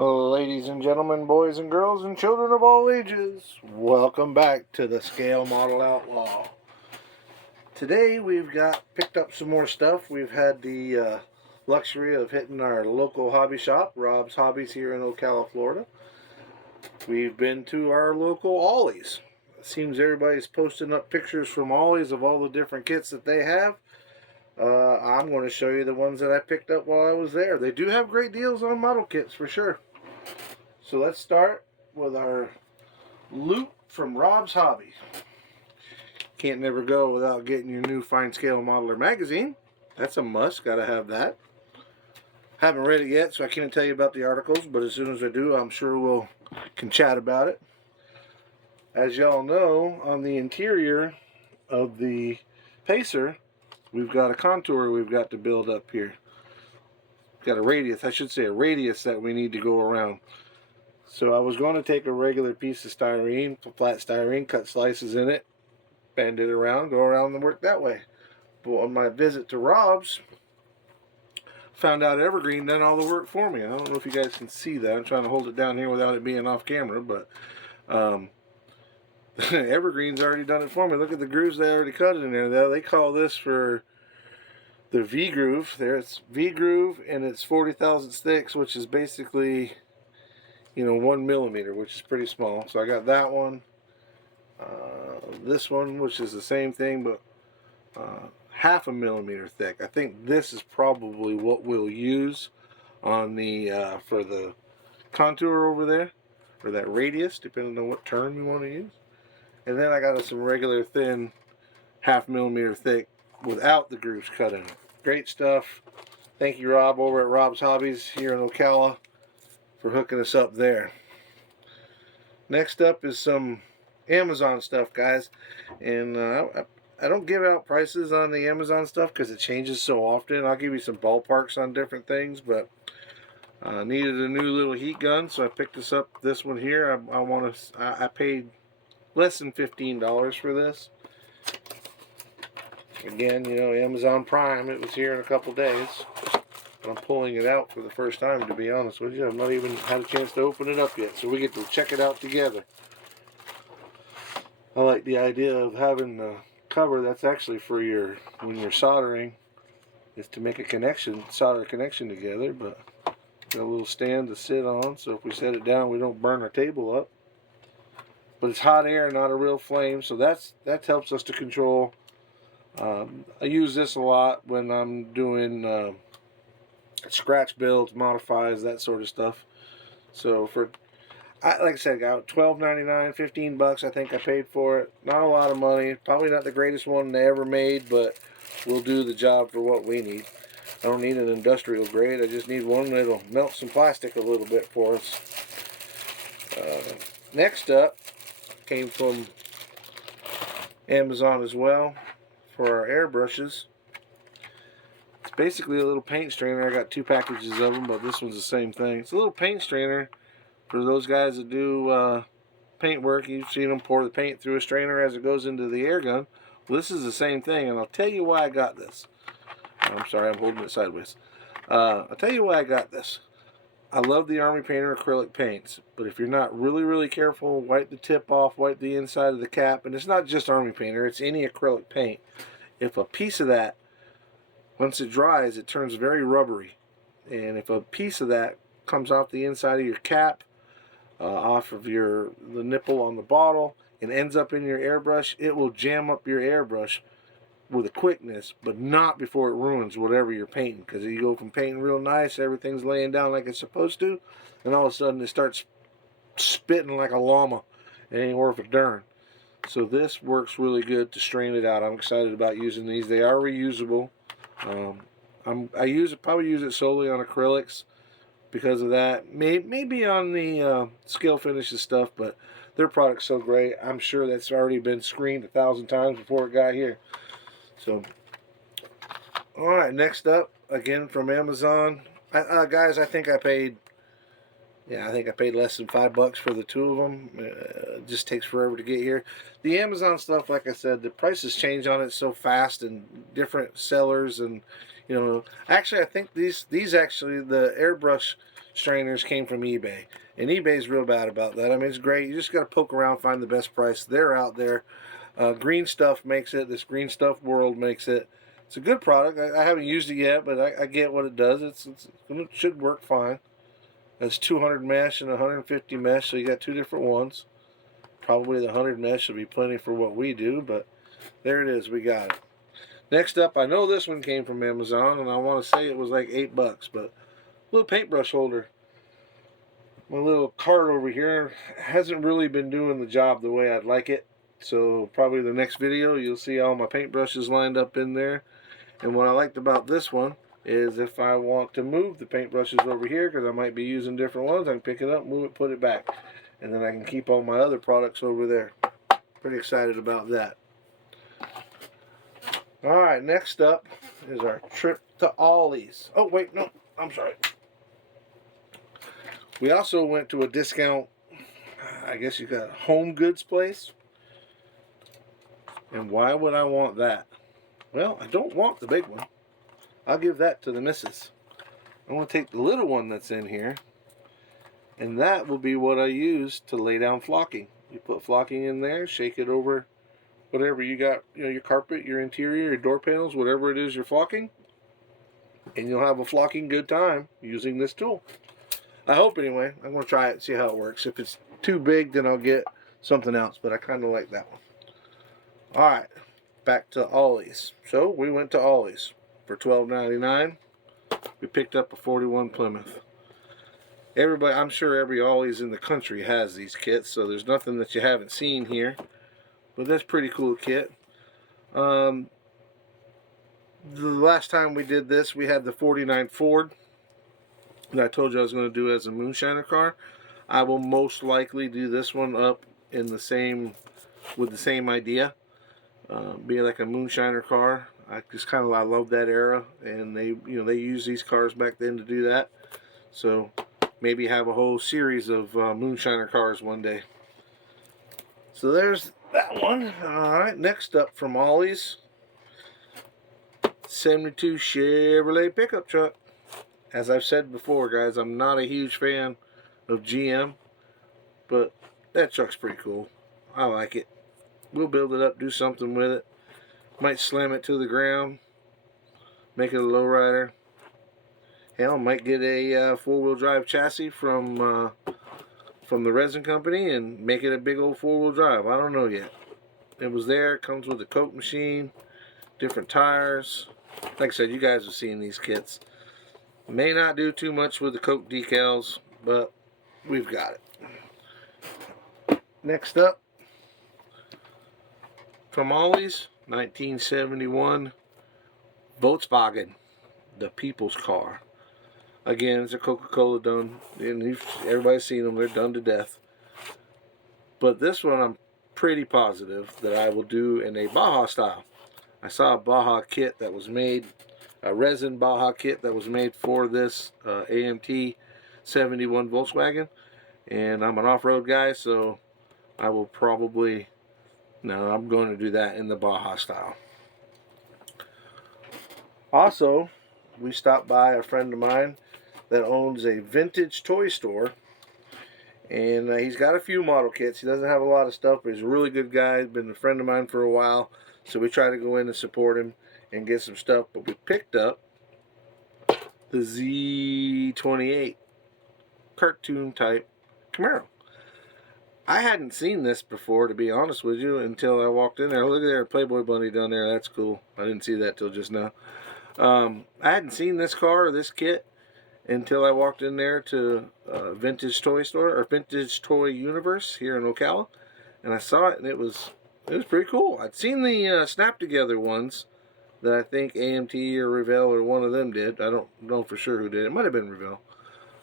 Ladies and gentlemen, boys and girls, and children of all ages, welcome back to the Scale Model Outlaw. Today we've picked up some more stuff. We've had the luxury of hitting our local hobby shop, Rob's Hobbies, here in Ocala, Florida. We've been to our local Ollie's. It seems everybody's posting up pictures from Ollie's of all the different kits that they have. I'm going to show you the ones that I picked up while I was there. They do have great deals on model kits for sure. So let's start with our loot from Rob's Hobby. Can't never go without getting your new Fine Scale Modeler magazine. That's a must, gotta have that. Haven't read it yet, so I can't tell you about the articles, but as soon as I do, I'm sure we'll can chat about it. As y'all know, on the interior of the Pacer, we've got a contour we've got to build up here. Got a radius, I should say a radius that we need to go around. So I was going to take a regular piece of styrene, flat styrene, cut slices in it, bend it around, go around and work that way. But on my visit to Rob's, found out Evergreen done all the work for me. I don't know if you guys can see that. I'm trying to hold it down here without it being off camera, but Evergreen's already done it for me. Look at the grooves they already cut in there. They call this for the V groove. There it's V groove, and it's 40 thousandths thick, which is basically, 1 millimeter, which is pretty small. So I got that one, this one, which is the same thing, but half a millimeter thick. I think this is probably what we'll use on the for the contour over there, or that radius, depending on what term you want to use. And then I got some regular thin, half millimeter thick, without the grooves cut in it. Great stuff. Thank you, Rob, over at Rob's Hobbies here in Ocala, for hooking us up there. Next up is some Amazon stuff, guys, and I don't give out prices on the Amazon stuff because it changes so often. I'll give you some ballparks on different things, but I needed a new little heat gun, so I picked this one here. I paid less than $15 for this. Again, Amazon Prime, it was here in a couple days. I'm pulling it out for the first time, to be honest with you. I've not even had a chance to open it up yet, so we get to check it out together. I like the idea of having the cover that's actually for when you're soldering, is to make solder a connection together, but got a little stand to sit on, so if we set it down, we don't burn our table up. But it's hot air, not a real flame, so that helps us to control. I use this a lot when I'm doing scratch builds, modifies, that sort of stuff. So like I said, I got $12.99, $15 I think I paid for it. Not a lot of money, probably not the greatest one they ever made, but will do the job for what we need. I don't need an industrial grade, I just need one that'll melt some plastic a little bit for us. Next up, came from Amazon as well, for our airbrushes. It's basically a little paint strainer. I got 2 packages of them, but this one's the same thing. It's a little paint strainer for those guys that do paint work. You've seen them pour the paint through a strainer as it goes into the air gun. Well, this is the same thing, and I'll tell you why I got this. I'm sorry, I'm holding it sideways. I'll tell you why I got this. I love the Army Painter acrylic paints, but if you're not really, really careful, wipe the tip off, wipe the inside of the cap, and it's not just Army Painter, it's any acrylic paint. If a piece of that, once it dries, it turns very rubbery, and if a piece of that comes off the inside of your cap, off of the nipple on the bottle, and ends up in your airbrush, it will jam up your airbrush with a quickness, but not before it ruins whatever you're painting, because you go from painting real nice, everything's laying down like it's supposed to, and all of a sudden it starts spitting like a llama. It ain't worth a darn. So this works really good to strain it out. I'm excited about using these. They are reusable. I probably use it solely on acrylics because of that. Maybe on the scale finishes stuff, but their product's so great. I'm sure that's already been screened 1,000 times before it got here. So, all right. Next up, again from Amazon, guys. I think I paid less than $5 for the 2 of them. It just takes forever to get here. The Amazon stuff, like I said, the prices change on it so fast, and different sellers, and You know, actually, I think these actually the airbrush strainers came from eBay, and eBay's real bad about that. I mean, it's great. You just got to poke around, find the best price. They're out there. Green Stuff makes it. This Green Stuff World makes it. It's a good product. I haven't used it yet, but I get what it does. It should work fine. It's 200 mesh and 150 mesh, so you got two different ones. Probably the 100 mesh will be plenty for what we do, but there it is. We got it. Next up, I know this one came from Amazon, and I want to say it was like $8, but little paintbrush holder. My little cart over here hasn't really been doing the job the way I'd like it. So probably the next video, you'll see all my paintbrushes lined up in there. And what I liked about this one is if I want to move the paintbrushes over here, because I might be using different ones, I can pick it up, move it, put it back. And then I can keep all my other products over there. Pretty excited about that. Alright, next up is our trip to Ollie's. Oh, wait, no, I'm sorry. We also went to a discount, I guess you got a home goods place. And why would I want that? Well, I don't want the big one. I'll give that to the missus. I want to take the little one that's in here, and that will be what I use to lay down flocking. You put flocking in there, shake it over whatever you got, you know, your carpet, your interior, your door panels, whatever it is you're flocking, and you'll have a flocking good time using this tool. I hope anyway. I'm going to try it and see how it works. If it's too big, then I'll get something else, but I kind of like that one. Alright, back to Ollie's. So we went to Ollie's for $12.99. We picked up a 41 Plymouth. Everybody, I'm sure every Ollie's in the country has these kits, so there's nothing that you haven't seen here. But that's a pretty cool kit. The last time we did this, we had the 49 Ford that I told you I was going to do as a moonshiner car. I will most likely do this one up in the same, with the same idea. Be like a moonshiner car. I love that era, and they use these cars back then to do that. So maybe have a whole series of moonshiner cars one day. So there's that one. Alright, next up from Ollie's, 72 Chevrolet pickup truck. As I've said before, guys, I'm not a huge fan of GM, but that truck's pretty cool. I like it. We'll build it up, do something with it. Might slam it to the ground, make it a lowrider. Hell, might get a four-wheel drive chassis from the resin company and make it a big old four-wheel drive. I don't know yet. It was there. It comes with a Coke machine, different tires. Like I said, you guys have seen these kits. May not do too much with the Coke decals, but we've got it. Next up, from Ollie's, 1971 Volkswagen, the people's car. Again, it's a Coca-Cola done, and everybody's seen them. They're done to death. But this one, I'm pretty positive that I will do in a Baja style. I saw a Baja kit that was made, a resin Baja kit that was made for this AMT 71 Volkswagen, and I'm an off-road guy, so I will probably, no, I'm going to do that in the Baja style. Also, we stopped by a friend of mine that owns a vintage toy store, and he's got a few model kits. He doesn't have a lot of stuff, but he's a really good guy. He's been a friend of mine for a while, so we try to go in and support him and get some stuff. But we picked up the Z28 cartoon type Camaro. I hadn't seen this before, to be honest with you, until I walked in there. Look at there, Playboy Bunny down there. That's cool. I didn't see that till just now. I hadn't seen this car or this kit until I walked in there to Vintage Toy Store, or Vintage Toy Universe here in Ocala, and I saw it, and it was pretty cool. I'd seen the snap together ones that I think AMT or Revell or one of them did. I don't know for sure who did. It might have been Revell,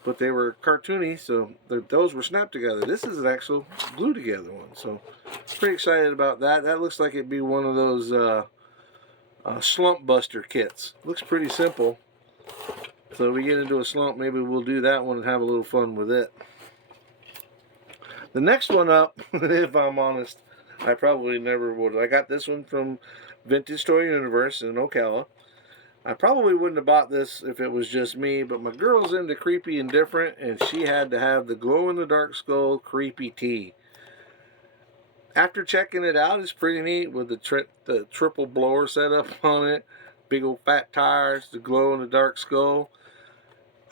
but they were cartoony, so those were snapped together. This is an actual glue together one, so pretty excited about that. That looks like it'd be one of those slump buster kits. Looks pretty simple. So if we get into a slump, maybe we'll do that one and have a little fun with it. The next one up, if I'm honest, I probably never would. I got this one from Vintage Toy Universe in Ocala. I probably wouldn't have bought this if it was just me, but my girl's into creepy and different, and she had to have the glow-in-the-dark skull creepy tee. After checking it out, it's pretty neat with the triple blower setup on it, big old fat tires, the glow-in-the-dark skull.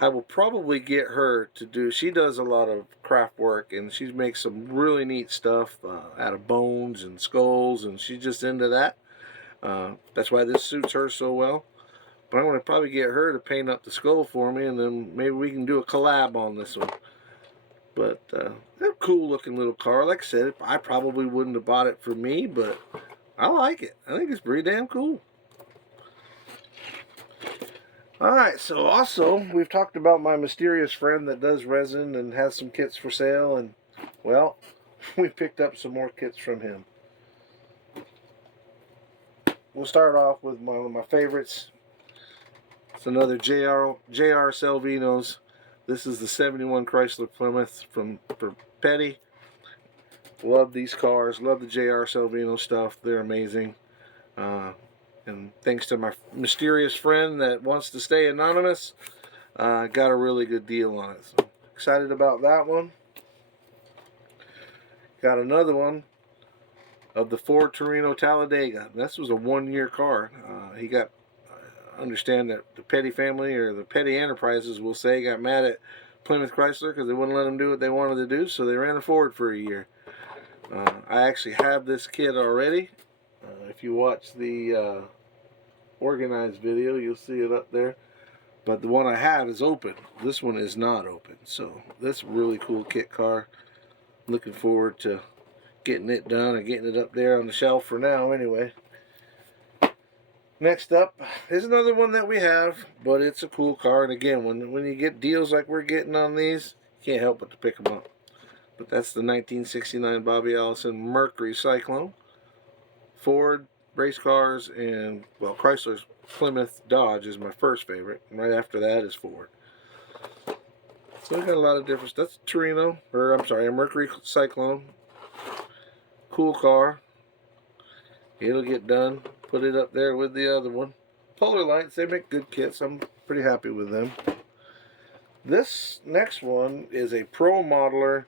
I will probably get her to do, she does a lot of craft work, and she makes some really neat stuff out of bones and skulls, and she's just into that. That's why this suits her so well. But I'm going to probably get her to paint up the skull for me, and then maybe we can do a collab on this one. But they're a cool looking little car. Like I said, I probably wouldn't have bought it for me, but I like it. I think it's pretty damn cool. Alright, so also, we've talked about my mysterious friend that does resin and has some kits for sale, and, well, we picked up some more kits from him. We'll start off with one of my favorites. It's another J.R. Salvino's. This is the 71 Chrysler Plymouth for Petty. Love these cars. Love the J.R. Salvino stuff. They're amazing. And thanks to my mysterious friend that wants to stay anonymous, got a really good deal on it. So excited about that one. Got another one of the Ford Torino Talladega. This was a one-year car. He got, understand that the Petty family, or the Petty Enterprises, will say, got mad at Plymouth Chrysler because they wouldn't let them do what they wanted to do, so they ran a Ford for a year. I actually have this kit already. If you watch the organized video, you'll see it up there. But the one I have is open. This one is not open. So this really cool kit car. Looking forward to getting it done and getting it up there on the shelf for now anyway. Next up is another one that we have, but it's a cool car. And again, when you get deals like we're getting on these, you can't help but to pick them up. But that's the 1969 Bobby Allison Mercury Cyclone. Ford race cars, and, well, Chrysler's Plymouth Dodge is my first favorite. And right after that is Ford. So we got a lot of different stuff. That's a Torino, or I'm sorry, a Mercury Cyclone. Cool car. It'll get done. Put it up there with the other one. Polar Lights, they make good kits. I'm pretty happy with them. This next one is a Pro Modeler.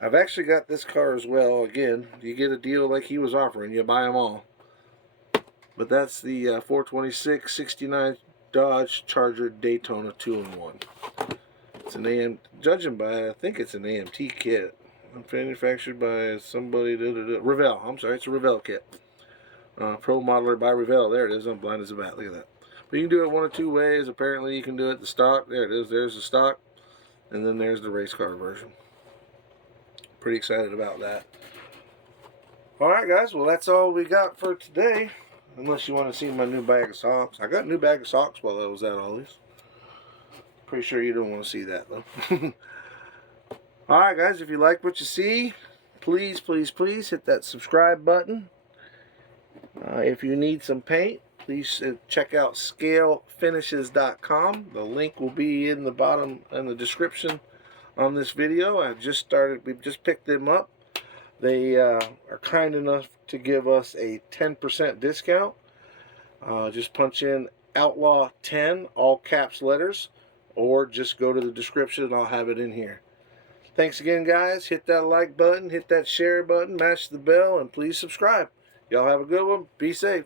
I've actually got this car as well. Again, you get a deal like he was offering. You buy them all. But that's the 426 69 Dodge Charger Daytona 2-in-1. It's an AM, judging by, I think it's an AMT kit. Manufactured by somebody, Revell. I'm sorry, it's a Revell kit. Pro Modeler by Revell. There it is. I'm blind as a bat. Look at that. But you can do it one of two ways. Apparently, you can do it the stock. There it is. There's the stock. And then there's the race car version. Pretty excited about that. Alright guys, well that's all we got for today. Unless you want to see my new bag of socks. I got a new bag of socks while I was at Ollie's. Pretty sure you don't want to see that though. Alright guys, if you like what you see, please, please, please hit that subscribe button. If you need some paint, please check out scalefinishes.com. The link will be in the bottom, in the description on this video. We've just picked them up. They are kind enough to give us a 10% discount. Just punch in Outlaw 10, all caps letters, or just go to the description and I'll have it in here. Thanks again guys. Hit that like button, hit that share button, mash the bell, and please subscribe. Y'all have a good one. Be safe.